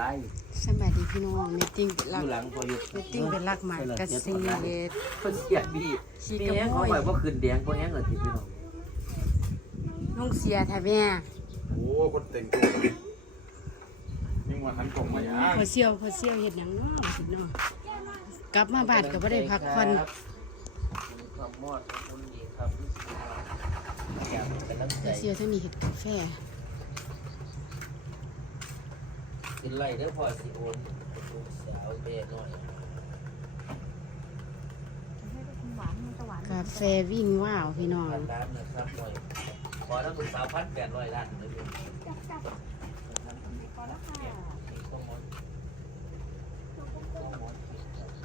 ไล่สบายดีพี่น้องมีติ้งเป็นอรักยู่หลังพออยู่มีติ้งเป็นรักหมายเกษตรคนเสียดีขี้มีกระแห้งโมเขายไปว่าคืนแดงเพราะแห้งเหรอที่พี่น้องลุงเสียแท้แม่โอ้คนเต็งตัวยิ่งว่าหันกล่องมาอย่างพอเสียวพอเสียวเฮ็ดหยังเนาะสิเนาะกลับมาบ้านก็บ่ได้พักผ่อนความมอดคุณดีครับอยากเป็นน้ำพใจอเสียวถ้ามีเฮ็ดกาแฟ กินไรเด้อพอสิโอนลูกสาวเบนหน่อยกาแฟวิ่งว้าวพี่น้อง ร้านนะครับหน่อยพอแล้วคุณสาวพันแปดร้อยล้านเลยพี่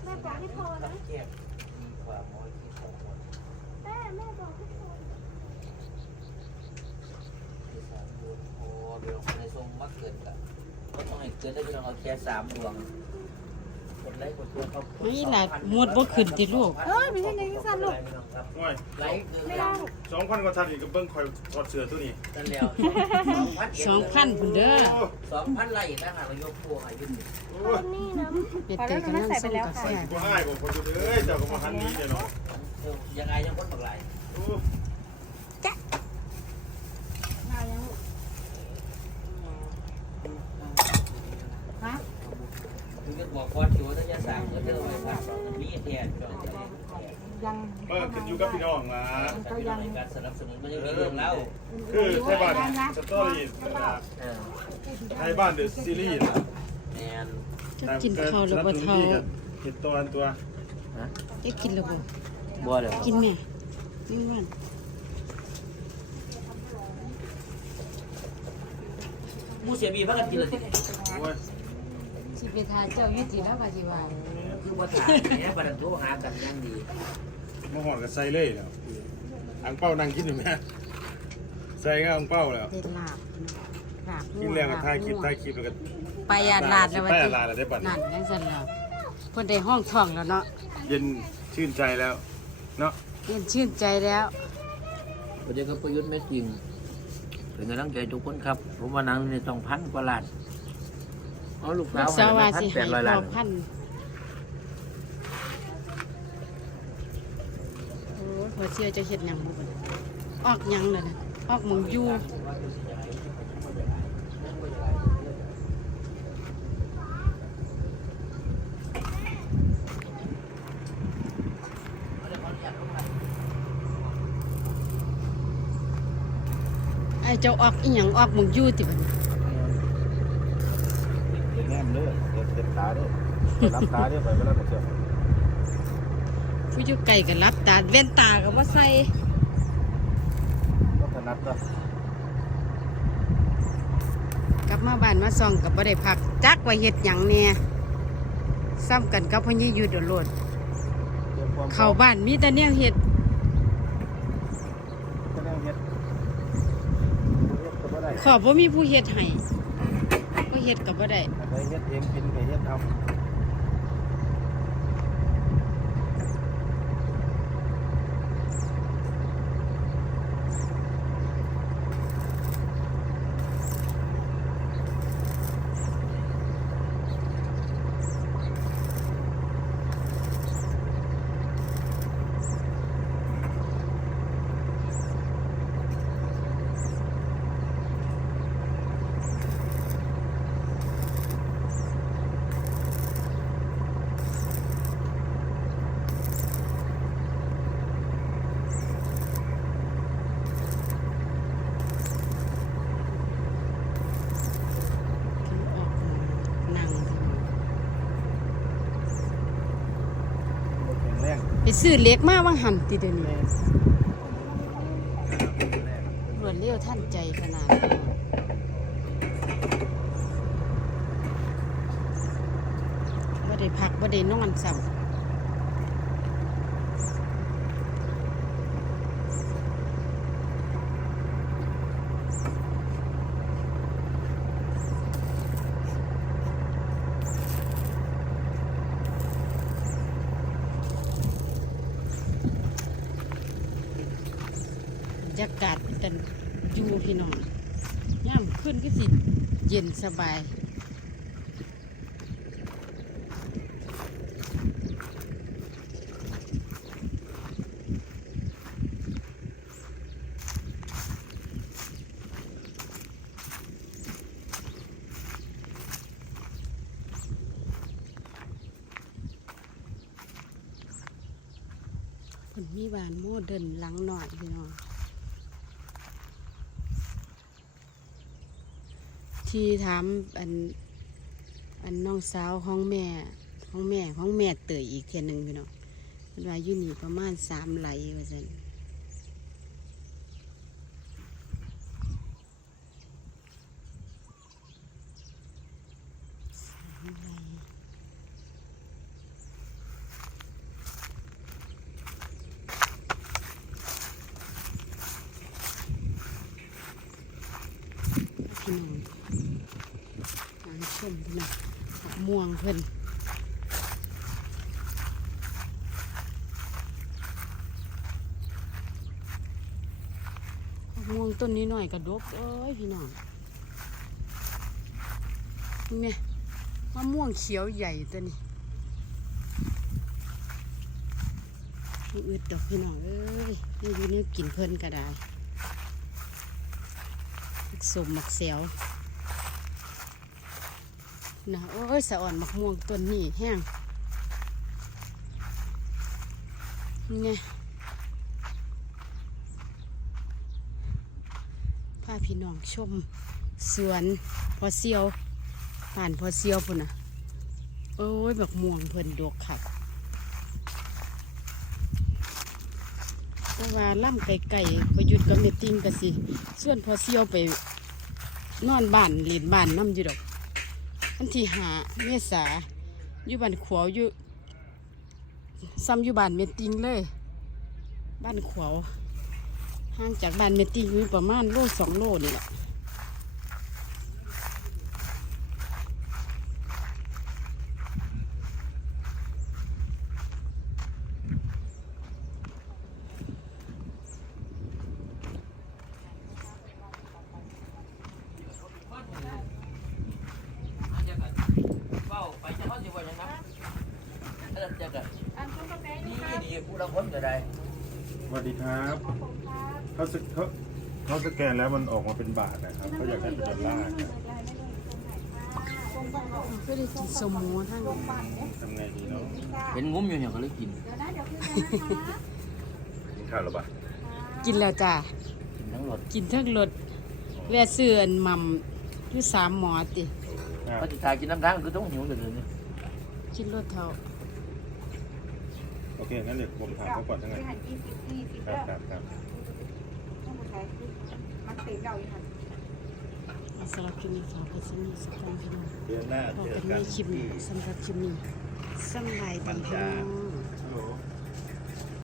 แม่บอกให้โทรนะ เก็บมีความมอดที่สองมอดแม่แม่บอกให้โทรที่สามดวงโอ้เดี๋ยวในทรงมักเกินกัน ก็ต้องให้เกินได้พี่น้องเอาแค่สามดวงกดไลค์กดตัวเขาไม่หลักหมดบ่ขึ้นติลูก เออไม่ใช่ในที่สั้นลูกโอ้ยไลค์คือไม่ได้สองพันกว่าทันอีกก็เบิ้งคอยถอดเสื้อตัวนี้นั่นแล้วสองพันสองพันพุ่นเด้อโอ้สองพันไลค์ถ้าหากเรายกพวกให้ยุ่งโหคนนี่นะ เป็ดเตยกำลังส่งกาแฟบ่ง่ายบ่คนเอ้ยเจ้าก็มาหันนี้เนี่ยเนาะยังไงยังคนบักไลค์โอ้ มายัง ฮะ คือจะบอกว่าชัวถ้าจะสั่งก็เจอไว้ครับ มีแทนก็ยังเมื่อขึ้นอยู่กับพี่น้องนะการสนับสนุนมันยังมีเรื่องเล่าคือไทยบ้านสตอรี่นะเออไทยบ้านเดอะซีรีส์นะแมนจะกินข้าวแล้วบ่เท่าเห็ดตัวอันตัวฮะเอ๊ะกินแล้วบ่บัวเลยกินแม่กินมันมูเสียบีพักกันกินเลยสิโอ้ยสิไปทาเจ้าอยู่ติแล้วก็สิว่า คือว่าถ่ายเนี่ยประดันโทรหากันยังดีมาหอดกับไซเล่แล้วอังเป้านั่งกินอยู่แม่ใส่ก็อังเป้าแล้วได้ลาบลาบกินแล้วก็ถ่ายคลิปถ่ายคลิปแล้วก็ไปอาลาดแล้วว่าไปติอาลาดแล้วได้บัดนี้นั่นจังซั่นแล้วเพิ่นได้ห้องท่องแล้วเนาะเย็นชื่นใจแล้ว เนาะเย็นชื่นใจแล้วประเดี๋ยวก็ประยุทธ์ไม่จริงเป็นกำลังใจทุกคนครับผมว่านังนี่ต้องพันกว่าล้านเอาลูกลูสาวกสาวว่าพันสิแปให้ดร้อยพล้าอน พันโอ้ยพอเชื่อจะเฮ็ดหยังบ่บัดนี้ออกยังเลยนะออกมองยู่ไอ้เจ้าออกอีหยังออกมองยู่ติบัดนี้เดี๋ยวแนมเลยเดี๋ยวเด็ดตาด้วยรับตาด้วยไปเวลาเที่ยว ผู้อยู่ไกลก็รับตาแว่นตาก็บ่ใส่ก็ถนัดก็กลับมาบ้านมาซ่องก็บ่ได้พัก จักว่าเฮ็ดหยังแหน่ซ้ำกันกับพ่อยี่อยู่เดยวโลดเข้าบ้านมีแต่แนวเฮ็ดก็แนวเฮ็ดก็บ่ได้ขอบบ่มีผู้เฮ็ดให้ก็เฮ็ดก็บ่ได้ไปเฮ็ดเองกินไปเฮ็ดเอา ถึงออกนั่ง แข็งแรง ไป ซื้อเหล็กมาว่างหันติเดี๋ยวนี้รวดเร็วทันใจขนาดนี้บ่ได้พักบ่ได้นอนซ้ำ รากาศเป็นอยู่พี่น้องย่ำขึ้นก็สิเย็นสบายคนมีบานโมเดินหลังหน่อยพี่น้อง ที่ถามอันอันน้องสาวของแม่ของแม่ของแม่เตยอีกเทียหนึ่งพี่น้องมันว่าอยู่นี่ประมาณสามไหลว่าสันสามไหลพี่น้องทางช ม่วงเพิ่นม่วงต้นนี้หน่อยกระดกเอ้ยพี่น้องนี่มะม่วงเขียวใหญ่ตัวนี้อึดดอกพี่น้องเอ้ยนี่ดูนี่กินเพิ่นก็ได้สมมักเสียว นะโอ้ยสะอ่อนมักม่วงต้นนี้แห้งนี่ไงพาพี่น้องชมสวนพอเซียวผ่านพอเซียวพุ่นน่ะโอ้ยแบบม่วงเพิ่นดกขัดแต่ว่าล่ำไก่ๆประยุทธ์กับเมตติ้งก็สิส่วนพอเซียวไปนอนบ้านเลีนบ้านน้ำอยู่ดอก อันที่หาเมษาอยู่บ้านขวาวอยู่ซ้ำอยู่บ้านเมติ้งเลย บ้านขวาวห่างจากบ้านเมตติ้งอยู่ประมาณโลสองโลนี่แหละ เฝ้าไปจะเขาสิว่าอย่างนั้นเออจะกั นอันต้องกาแฟอยู่นี่ครับดีผู้ละคนก็ได้สวัสดีครับครับผมครับเขาสเขาเขาสแกนแล้วมันออกมาเป็นบาทนะครับเขาอยากได้เป็นดอลลาร์ครับตรงต้องเอาก็ได้กินสมหมูทั้งตรงปั่นเนี่ยทำไงดีเนาะเป็นงุ้มอยู่เนี่ยก็เลยกินเดี๋ยวนะเดี๋ยวคุยกันนะคะกินข้าวหรือเปล่ากินแล้วจ้ากินทั้งหมดกินทั้งรถแวะเสื่อนหม่ำอยู่สามหมอติอะปฏิทากินน้ำทางคือต้องหิวเลยเนี่ยกินรถเท่า โอเค งั้นเดี๋ยวผมถามเขาก่อนทั้งนั้นหันยี่สิบยี่สิบครัเด้บอครับครับต้องมาใช้มันติดเราอยู่ค่ะ สำหรับคลิปนี้ฝากไว้สมีสักครั้งพี่น้องเดือนหน้าพอเจอกันกัในนคลิปนี้สำหรับคลิปนี้สำบายดีพี่น้อง